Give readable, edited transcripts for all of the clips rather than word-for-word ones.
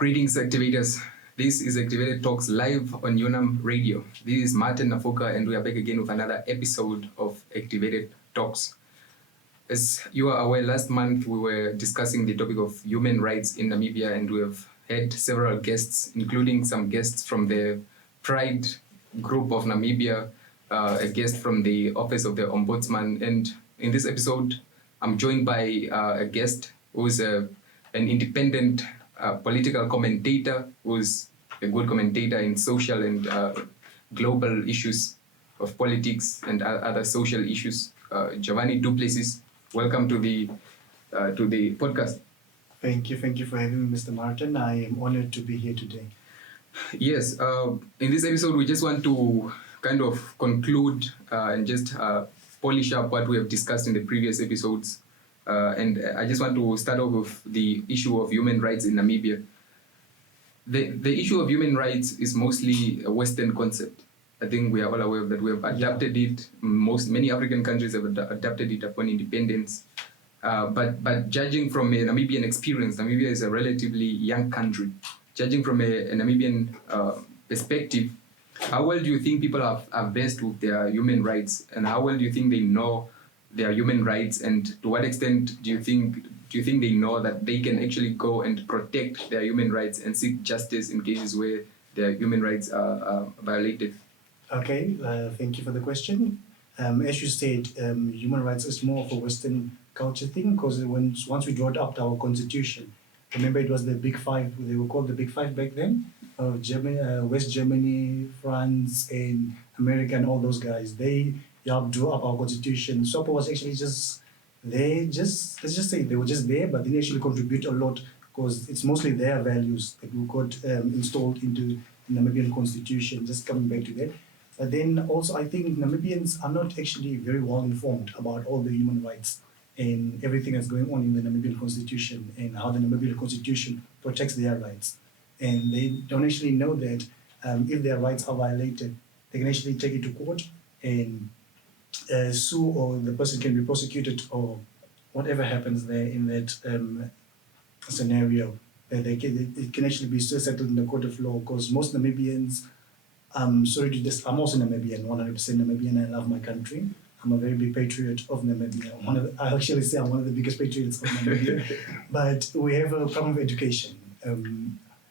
Greetings, activators. This is Activated Talks live on UNAM Radio. This is Martin Nafuka, and we are back again with another episode of Activated Talks. As you are aware, last month we were discussing the topic of human rights in Namibia, and we have had several guests, including some guests from the Pride group of Namibia, a guest from the Office of the Ombudsman. And in this episode, I'm joined by a guest who is an independent political commentator, who's a good commentator in social and global issues of politics and other social issues. Giovanni du Plessis, welcome to the podcast. Thank you for having me, Mr. Martin. I am honored to be here today. Yes, in this episode, we just want to kind of conclude and just polish up what we have discussed in the previous episodes. And I just want to start off with the issue of human rights in Namibia. The issue of human rights is mostly a Western concept. I think we are all aware of that. We have adapted it. Many African countries have adapted it upon independence. But judging from a Namibian experience, Namibia is a relatively young country. Judging from a Namibian perspective, how well do you think people are versed with their human rights, and how well do you think they know their human rights, and to what extent do you think they know that they can actually go and protect their human rights and seek justice in cases where their human rights are violated? Okay, thank you for the question. As you said, human rights is more of a Western culture thing, because once we brought up our constitution, remember it was the Big Five, they were called the Big Five back then, Germany, West Germany, France, and America, and all those guys. They helped draw up our constitution. SWAPO was actually let's just say they were just there, but they actually contribute a lot, because it's mostly their values that we got installed into the Namibian constitution, just coming back to that. But then also I think Namibians are not actually very well informed about all the human rights and everything that's going on in the Namibian constitution and how the Namibian constitution protects their rights. And they don't actually know that if their rights are violated, they can actually take it to court and sue, or the person can be prosecuted, or whatever happens there in that scenario. It can actually be settled in the court of law, because most Namibians, I'm also Namibian, 100% Namibian. I love my country. I'm a very big patriot of Namibia. I actually say I'm one of the biggest patriots of Namibia. But we have a problem with education.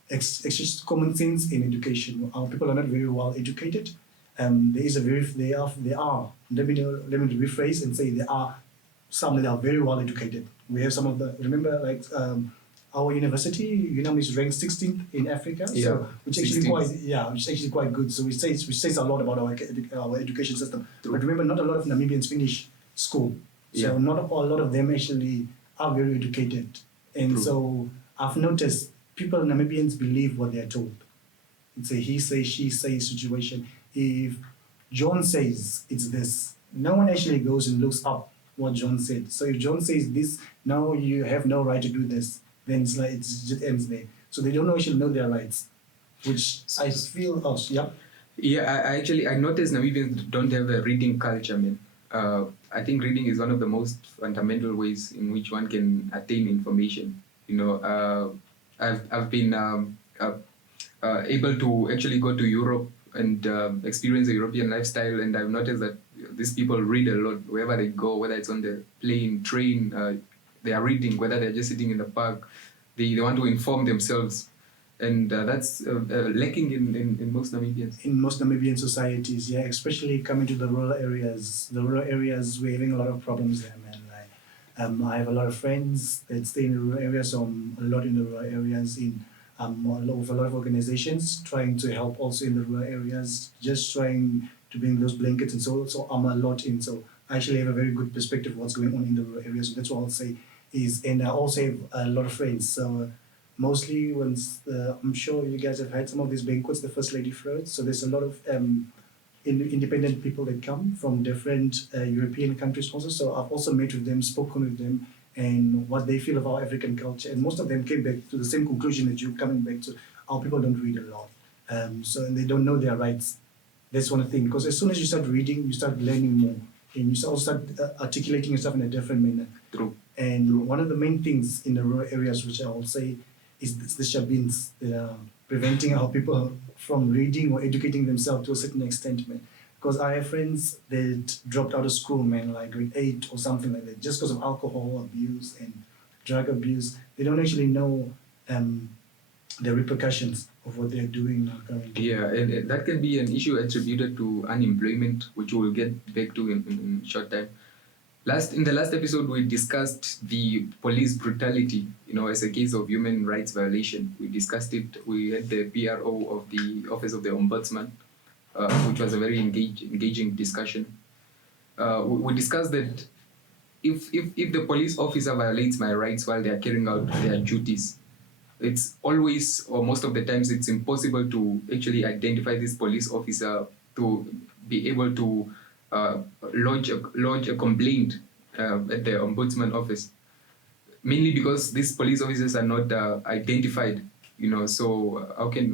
It's just common sense in education. Our people are not very well educated. Let me rephrase and say there are some that are very well educated. We have some of the, remember, like our university, UNAM, is ranked 16th in Africa, which is actually quite good. So which says a lot about our education system. True. But remember, not a lot of Namibians finish school, so not a lot of them actually are very educated. And True. So I've noticed people, Namibians, believe what they are told. It's a he say, she say situation. If John says it's this, no one actually goes and looks up what John said. So if John says this, now you have no right to do this, then it's like it just ends there. So they don't actually know their rights, which I feel. I noticed Namibians don't have a reading culture, man. I think reading is one of the most fundamental ways in which one can attain information. I've been able to actually go to Europe and experience the European lifestyle, and I've noticed that these people read a lot wherever they go, whether it's on the plane, train, they are reading, whether they're just sitting in the park, they want to inform themselves, and that's lacking in most Namibians. In most Namibian societies, yeah, especially coming to the rural areas. The rural areas, we're having a lot of problems there, man. I have a lot of friends that stay in the rural areas, so I'm a lot in the rural areas, with a lot of organizations trying to help also in the rural areas, just trying to bring those blankets, and so I'm a lot in. So I actually have a very good perspective of what's going on in the rural areas. So that's what I'll say is, and I also have a lot of friends. So mostly I'm sure you guys have had some of these banquets, the First Lady floats. So there's a lot of independent people that come from different European countries also. So I've also met with them, spoken with them, and what they feel of our African culture. And most of them came back to the same conclusion that you're coming back to. Our people don't read a lot. And they don't know their rights. That's one thing. Because as soon as you start reading, you start learning more. And you also start articulating yourself in a different manner. True. And one of the main things in the rural areas, which I will say, is the shabins that are preventing our people from reading or educating themselves to a certain extent, man. Because I have friends that dropped out of school, man, like grade 8 or something like that, just because of alcohol abuse and drug abuse. They don't actually know the repercussions of what they're doing now currently. Yeah, and that can be an issue attributed to unemployment, which we'll get back to in short time. In the last episode, we discussed the police brutality, as a case of human rights violation. We discussed it. We had the PRO of the Office of the Ombudsman, which was a very engaging discussion. We discussed that if the police officer violates my rights while they are carrying out their duties, it's always, or most of the times, it's impossible to actually identify this police officer to be able to lodge a complaint at the ombudsman office, mainly because these police officers are not identified. So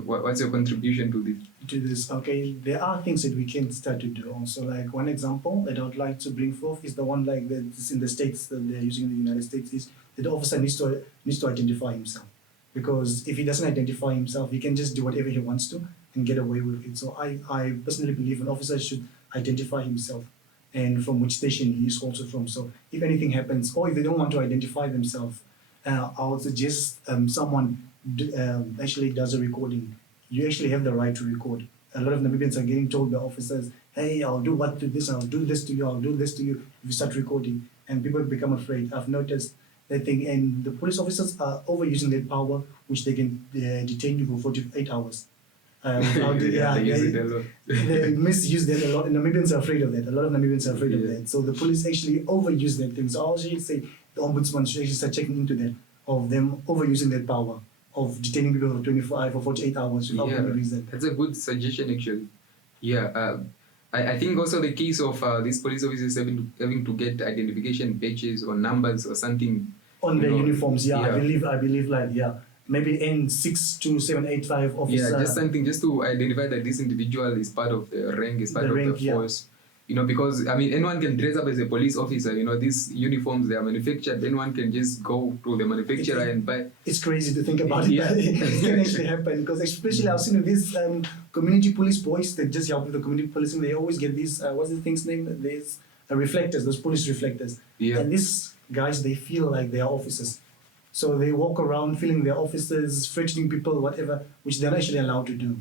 what's your contribution to this? Okay, there are things that we can start to do also. Like one example that I would like to bring forth is the one like that's in the States, that they're using in the United States, is that the officer needs to identify himself. Because if he doesn't identify himself, he can just do whatever he wants to and get away with it. So I personally believe an officer should identify himself and from which station he is also from. So if anything happens, or if they don't want to identify themselves, I would suggest someone actually does a recording. You actually have the right to record. A lot of Namibians are getting told by officers, hey, I'll do what to this, I'll do this to you, I'll do this to you, if you start recording. And people become afraid. I've noticed that thing, and the police officers are overusing their power, which they can detain you for 48 hours. They misuse that a lot, and Namibians are afraid of that. A lot of Namibians are afraid of that. So the police actually overuse that thing. So I would say the ombudsman should actually start checking into that, of them overusing that power, of detaining people for 25 or 48 hours without any reason. That's a good suggestion, actually. Yeah. I think also the case of these police officers having to get identification badges or numbers or something on their uniforms. I believe maybe N62785 officer. Yeah, just to identify that this individual is part of the rank, is part of the force. Because anyone can dress up as a police officer. These uniforms, they are manufactured. Anyone can just go to the manufacturer and buy. It's crazy to think about it, but it can actually happen. Because especially I've seen these community police boys that just help with the community policing. They always get these, what's the thing's name? These reflectors, those police reflectors. Yeah. And these guys, they feel like they are officers. So they walk around feeling they're officers, threatening people, whatever, which they're not actually allowed to do.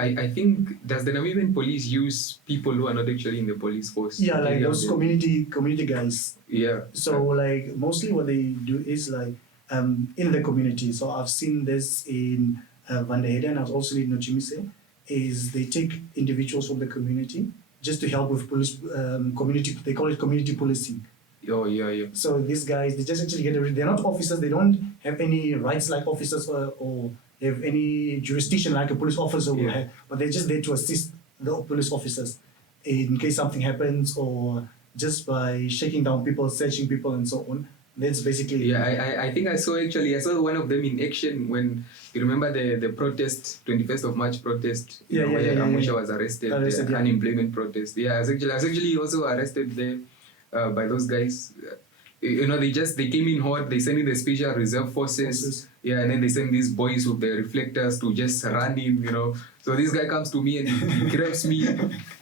I think, does the Namibian police use people who are not actually in the police force? Yeah, like those community guys. Yeah. So like mostly what they do is like in the community. So I've seen this in Van der Heide, and I've also seen in Nochimise, is they take individuals from the community just to help with police community. They call it community policing. Oh, yeah. So these guys, they just actually they're not officers, they don't have any rights like officers or have any jurisdiction like a police officer will have, but they're just there to assist the police officers in case something happens, or just by shaking down people, searching people and so on. That's basically... Yeah, I think I saw one of them in action when, you remember the protest, 21st of March protest, where Amusha was arrested, the unemployment protest. Yeah, I was actually also arrested there. By those guys, they came in hot. They sent in the special reserve forces. Yeah, and then they send these boys with the reflectors to just run in. So this guy comes to me and he grabs me,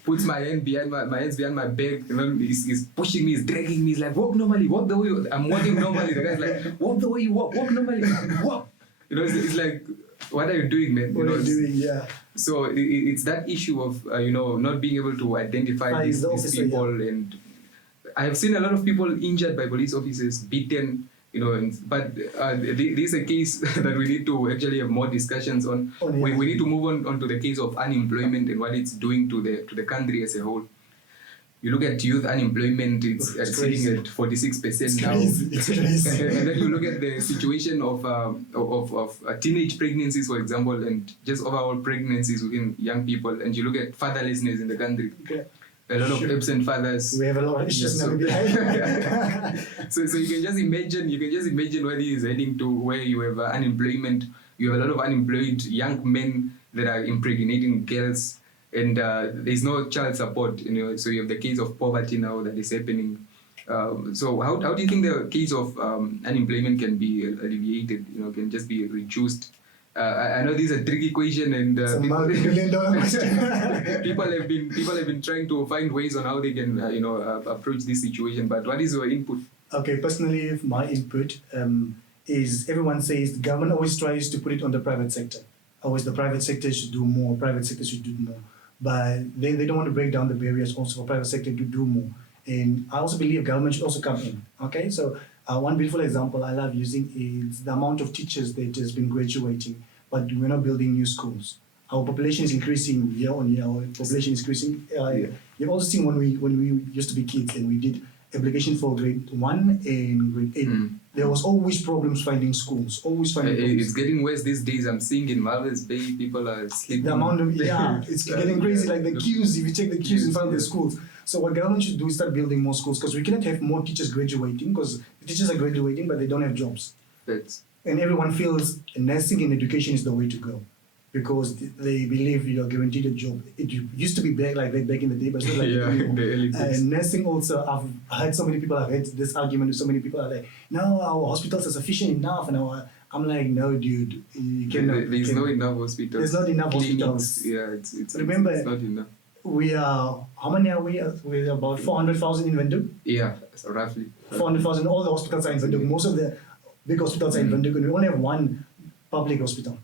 puts my hands behind my back. He's pushing me, he's dragging me. He's like, walk normally, walk the way I'm walking normally. The guy's like, walk the way you walk normally, walk. It's like, what are you doing, man? What are you doing? Yeah. So it's that issue of not being able to identify these people and. I have seen a lot of people injured by police officers, beaten, but this is a case that we need to actually have more discussions on. We need to move on to the case of unemployment and what it's doing to the country as a whole. You look at youth unemployment, it's sitting at 46% now. It's crazy. And then you look at the situation of teenage pregnancies, for example, and just overall pregnancies within young people, and you look at fatherlessness in the country. Okay. A lot of absent fathers. We have a lot of issues now. So you can just imagine where this is heading to, where you have unemployment. You have a lot of unemployed young men that are impregnating girls, and there's no child support. So you have the case of poverty now that is happening. So how do you think the case of unemployment can be alleviated? Can just be reduced? I know this is a tricky question, and It's a multi-billion-dollar question. people have been trying to find ways on how they can approach this situation. But what is your input? Okay, personally, my input is everyone says the government always tries to put it on the private sector. Always the private sector should do more, private sector should do more. But they don't want to break down the barriers also for private sector to do more. And I also believe government should also come in. Okay, so one beautiful example I love using is the amount of teachers that has been graduating, but we're not building new schools. Our population is increasing year on year. Our population is increasing. You've also seen when we used to be kids and we did application for grade 1 and grade 8. There was always problems finding schools. It's getting worse these days. I'm seeing in Marvel's Bay people are sleeping. The amount of it's getting crazy. Like the queues, if you check the queues in front of the schools. So what government should do is start building more schools, because we cannot have more teachers graduating, because the teachers are graduating but they don't have jobs. And everyone feels nursing and education is the way to go, because they believe you are guaranteed a job. It used to be like that back in the day, but it's not like that anymore. And nursing also, I've heard so many people, I've had this argument with so many people, are like, no, our hospitals are sufficient enough. And I'm like, no, dude, you cannot. There's not enough hospitals. There's not enough hospitals. Yeah, it's Remember, it's not enough. We are, how many are we? We're about 400,000 in Windhoek. Yeah, so roughly. 400,000, all the hospitals are in Windhoek. Most of the big hospitals are in Windhoek, and we only have one public hospital.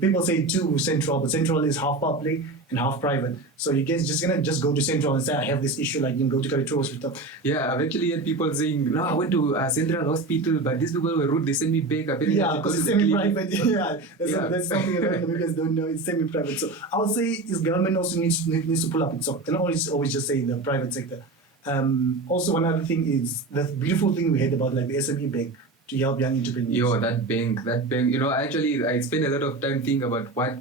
People say 2 central, but central is half public and half private. So you guys just gonna go to central and say, I have this issue, like you can go to Karicho Hospital. Yeah, I've actually had people saying, no, I went to Central Hospital, but these people were rude, they sent me back. Yeah, because it's semi-private. That's something that Namibians don't know, it's semi-private. So I'll say is government also needs to pull up itself. And always just say the private sector. Also, one other thing is the beautiful thing we had about like the SME bank to help young entrepreneurs. That bank. I spent a lot of time thinking about what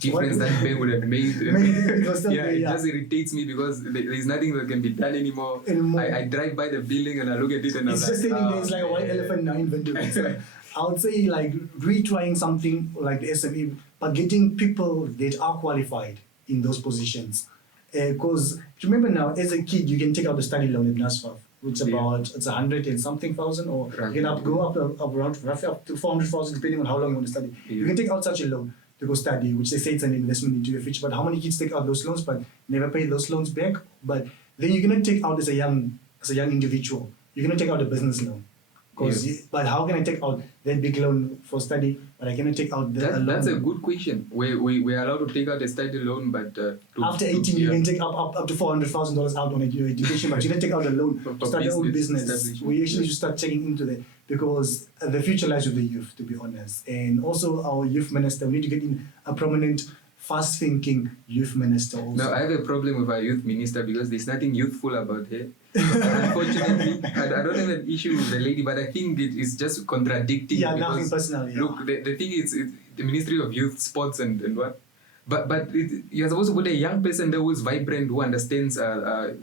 difference that bank would have made. It just irritates me because there's nothing that can be done anymore. I drive by the building and I look at it and it's just sitting there, it's like a white elephant now in Windhoek. So I would say like retrying something like the SME, but getting people that are qualified in those positions. Because remember now, as a kid, you can take out the study loan at NASFAF. It's about 100 and something thousand, or you can go up around roughly up to 400,000 depending on how long you want to study. Yeah. You can take out such a loan to go study, which they say it's an investment into your future. But how many kids take out those loans but never pay those loans back? But then you're gonna take out as a young individual. You're gonna take out a business loan. But how can I take out that big loan for study, but I cannot take out the loan? That's a good question. We are allowed to take out a study loan, but after 18 you can take up to $400,000 out on your education, but you can take out a loan to start your own business. We actually should start checking into that, because the future lies with the youth, to be honest. And also our youth minister, we need to get in a prominent, fast-thinking youth minister also. No, I have a problem with our youth minister because there's nothing youthful about her. Unfortunately, I don't have an issue with the lady, but I think it is just contradicting. Yeah, nothing personal. Yeah. Look, the thing is, the Ministry of Youth, Sports and what? But you're supposed to put a young person there who is vibrant, who understands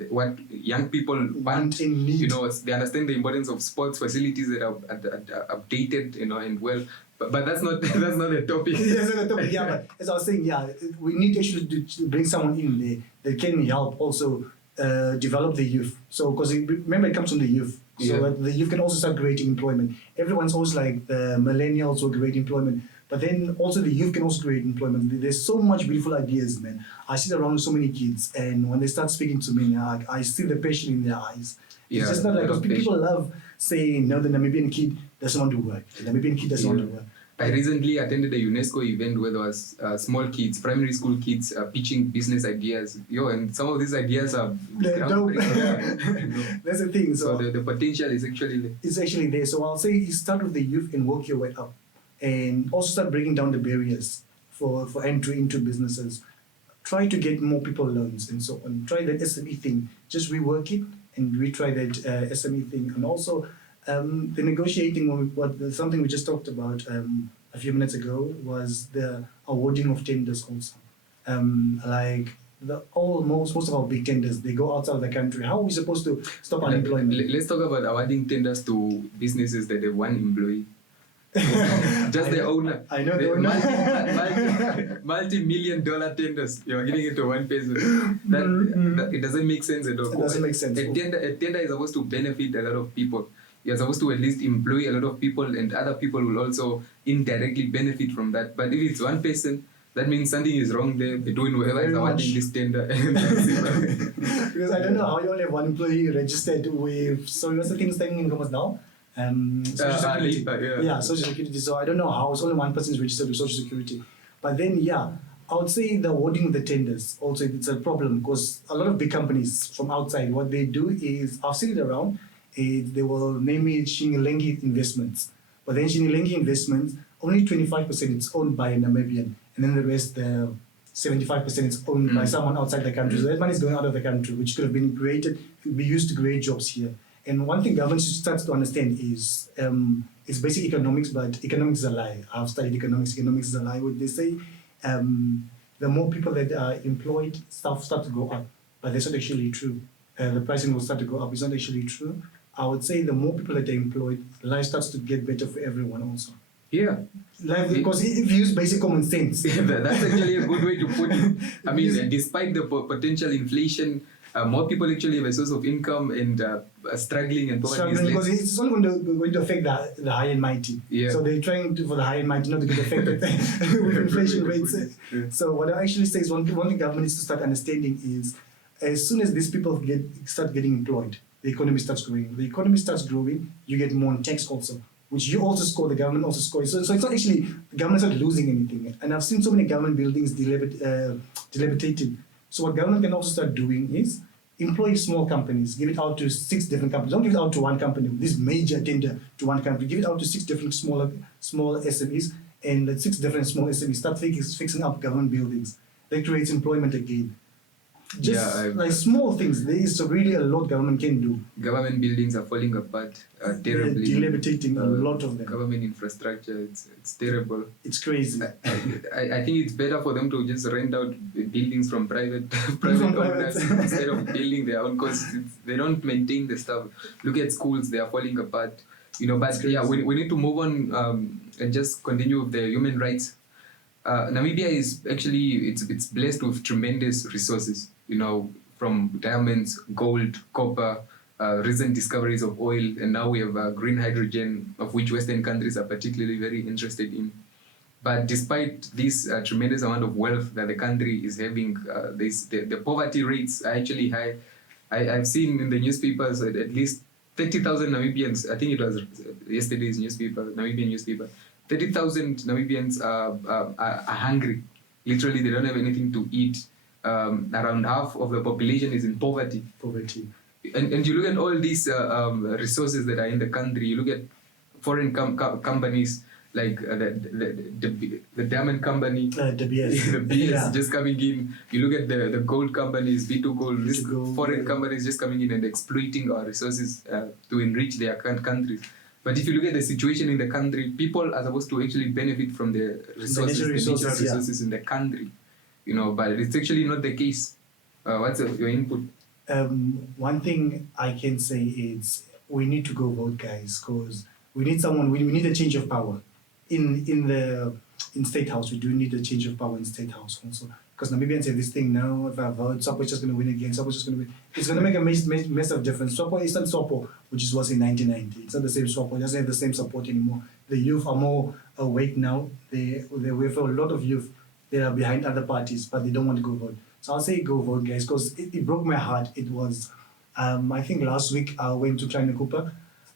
what young people want. Need. They understand the importance of sports facilities that are updated, and well. But that's not the topic. That's not the topic. Yeah, but as I was saying, we need actually to bring someone in there that can help also develop the youth. So, because remember, it comes from the youth. So that the youth can also start creating employment. Everyone's always like the millennials will create employment. But then also the youth can also create employment. There's so much beautiful ideas, man. I sit around so many kids, and when they start speaking to me, I see the passion in their eyes. It's just not like, because people love saying, no, the Namibian kid doesn't want to work. The Namibian kid doesn't want to work. I recently attended a UNESCO event where there was small kids, primary school kids, pitching business ideas. And some of these ideas are That's the thing. So the potential is actually there. It's actually there. So I'll say you start with the youth and work your way up. And also start breaking down the barriers for entry into businesses. Try to get more people loans and so on. Try that SME thing. Just rework it and retry that SME thing. And also the negotiating, something we just talked about a few minutes ago, was the awarding of tenders also. Most of our big tenders, they go outside of the country. How are we supposed to stop unemployment? Let's talk about awarding tenders to businesses that have one employee. Just the owner. I know the owner. Multi-million-dollar tenders. You're giving it to one person. That it doesn't make sense at all. It doesn't make sense. A tender is supposed to benefit a lot of people. You're supposed to at least employ a lot of people, and other people will also indirectly benefit from that. But if it's one person, that means something is wrong there. They're doing whatever is awarding this tender. Because I don't know how you only have one employee registered with, so what's the thing standing in Commerce now? Social Security. Social Security. So I don't know how, it's only one person is registered with Social Security. But then, I would say the awarding of the tenders, also it's a problem because a lot of big companies from outside, what they do is, I've seen it around, they will name it Shingilengi Investments. But then Shingilengi Investments, only 25% is owned by a Namibian, and then the rest, 75% is owned by someone outside the country. So that money is going out of the country, which could have been created, could be used to create jobs here. And one thing government should start to understand is, it's basic economics, but economics is a lie. I've studied economics. Economics is a lie. What they say, the more people that are employed, stuff start to go up, but that's not actually true. The pricing will start to go up. It's not actually true. I would say the more people that are employed, life starts to get better for everyone also. Yeah. Life, because if you use basic common sense. That's actually a good way to put it. I mean, despite the potential inflation, more people actually have a source of income and struggling and poverty. Because it's only going to affect the high and mighty. Yeah. So they're trying for the high and mighty not to get affected with inflation rates. Yeah. So what I actually say is one thing government needs to start understanding is, as soon as these people start getting employed, the economy starts growing. The economy starts growing, you get more tax also, which you also score, the government also scores. So it's not actually, the government's not losing anything. And I've seen so many government buildings dilapidated. So what government can also start doing is employ small companies, give it out to 6 different companies. Don't give it out to one company, this major tender to one company. Give it out to 6 different small SMEs, and the 6 different small SMEs start fixing up government buildings. That creates employment again. Just like small things, there is really a lot government can do. Government buildings are falling apart terribly. Dilapidating a lot of them. Government infrastructure, it's terrible. It's crazy. I think it's better for them to just rent out buildings from private owners instead of building their own, because they don't maintain the stuff. Look at schools, they are falling apart. But we need to move on and just continue with the human rights. Namibia is actually, it's blessed with tremendous resources, from diamonds, gold, copper, recent discoveries of oil, and now we have green hydrogen, of which Western countries are particularly very interested in. But despite this tremendous amount of wealth that the country is having, the poverty rates are actually high. I've seen in the newspapers at least 30,000 Namibians, I think it was yesterday's newspaper, Namibian newspaper, 30,000 Namibians are hungry. Literally, they don't have anything to eat. Around half of the population is in poverty. And you look at all these resources that are in the country. You look at foreign companies like the diamond company, the BS just coming in. You look at the gold companies, B2 Gold, foreign companies just coming in and exploiting our resources to enrich their countries. But if you look at the situation in the country, people are supposed to actually benefit from the resources in the country, but it's actually not the case. What's your input? One thing I can say is we need to go vote, guys, because we need a change of power. In State House, we do need a change of power in State House also. Because Namibians have this thing now, if I vote, Sopo is just going to win again, Sopo is just going to win. It's going to make a massive difference. Sopo isn't Sopo, which was in 1990. It's not the same Sopo, it doesn't have the same support anymore. The youth are more awake now. We have a lot of youth that are behind other parties, but they don't want to go vote. So I'll say go vote, guys, because it broke my heart. It was, I think last week I went to Kleine Cooper,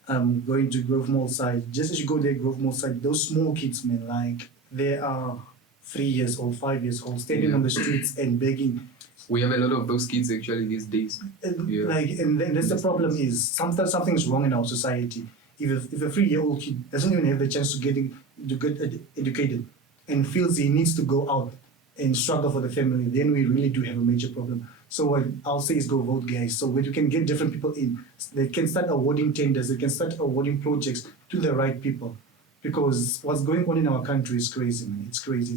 going to Grove Mall side. Just as you go there, Grove Mall side, those small kids, man, like they are 3 years old, 5 years old, standing on the streets and begging. We have a lot of those kids actually these days. And that's the problem is something's wrong in our society. If a 3-year-old kid doesn't even have the chance to get educated and feels he needs to go out and struggle for the family, then we really do have a major problem. So what I'll say is go vote, guys. So when you can get different people in, they can start awarding tenders, they can start awarding projects to the right people. Because what's going on in our country is crazy, man. It's crazy.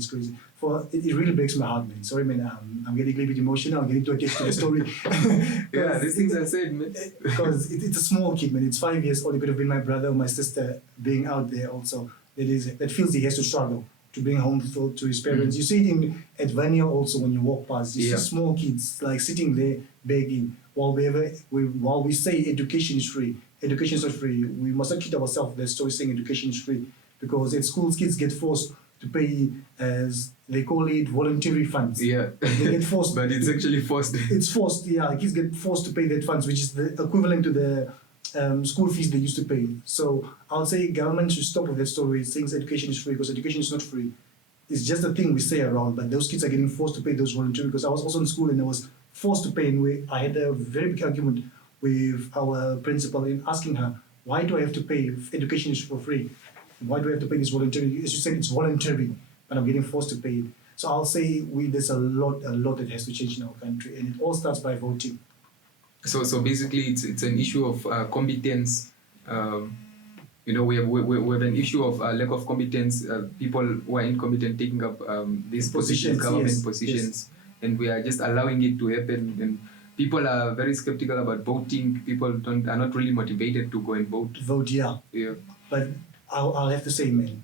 It really breaks my heart, man. Sorry, man. I'm getting a little bit emotional. I'm getting too attached to the story. These things are said, man. Because it's a small kid, man. It's 5 years old. It could have been my brother or my sister being out there also. that feels he has to struggle to bring home food to his parents. You see it at Vania also when you walk past. You see small kids like sitting there begging while we say education is free. Education is not free. We must not kid ourselves. There's story saying education is free because at schools kids get forced to pay, as they call it, voluntary funds. Yeah. They get forced. But it's actually forced. It's forced, yeah. Kids get forced to pay that funds, which is the equivalent to the school fees they used to pay. So I'll say government should stop with that story saying education is free, because education is not free. It's just a thing we say around, but those kids are getting forced to pay those voluntary, because I was also in school and I was forced to pay, and I had a very big argument with our principal in asking her, why do I have to pay if education is for free? Why do I have to pay this voluntary? As you said, it's voluntary, but I'm getting forced to pay it. So I'll say there's a lot that has to change in our country, and it all starts by voting. So basically, it's an issue of competence. We have an issue of lack of competence. People who are incompetent taking up these positions, government positions, and we are just allowing it to happen. And people are very skeptical about voting. People are not really motivated to go and vote. Vote, yeah. But I'll have to say, man,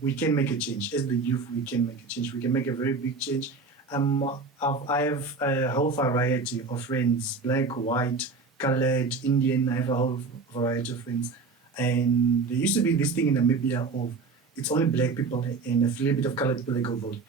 we can make a change. As the youth, we can make a change. We can make a very big change. I have a whole variety of friends, black, white, colored, Indian. I have a whole variety of friends. And there used to be this thing in Namibia of it's only black people and a little bit of colored people that go vote.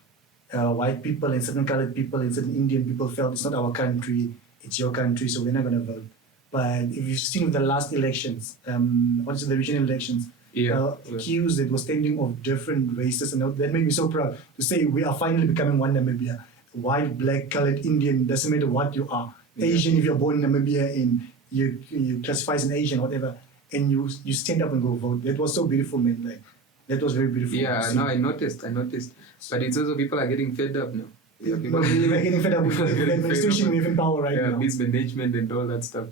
White people and certain colored people and certain Indian people felt it's not our country, it's your country, so we're not going to vote. But if you've seen the last elections, the regional elections, queues that were standing of different races, and that made me so proud to say we are finally becoming one Namibia. White, black, colored, Indian, doesn't matter what you are. Asian, if you're born in Namibia and you classify as an Asian, whatever, and you stand up and go vote. That was so beautiful, man. Like, that was very beautiful. Yeah, no, I noticed. But it's also people are getting fed up now. Yeah, people are getting fed up with the administration we have in power right now. Yeah, mismanagement and all that stuff.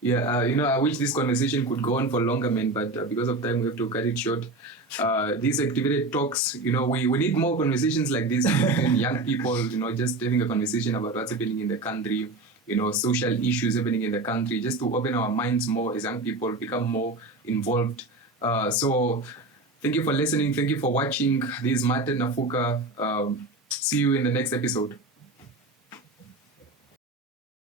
Yeah, I wish this conversation could go on for longer, man, but because of time, we have to cut it short. These activated talks, we need more conversations like this between young people, just having a conversation about what's happening in the country, social issues happening in the country, just to open our minds more as young people, become more involved. So thank you for listening. Thank you for watching. This is Martin Nafuka. See you in the next episode.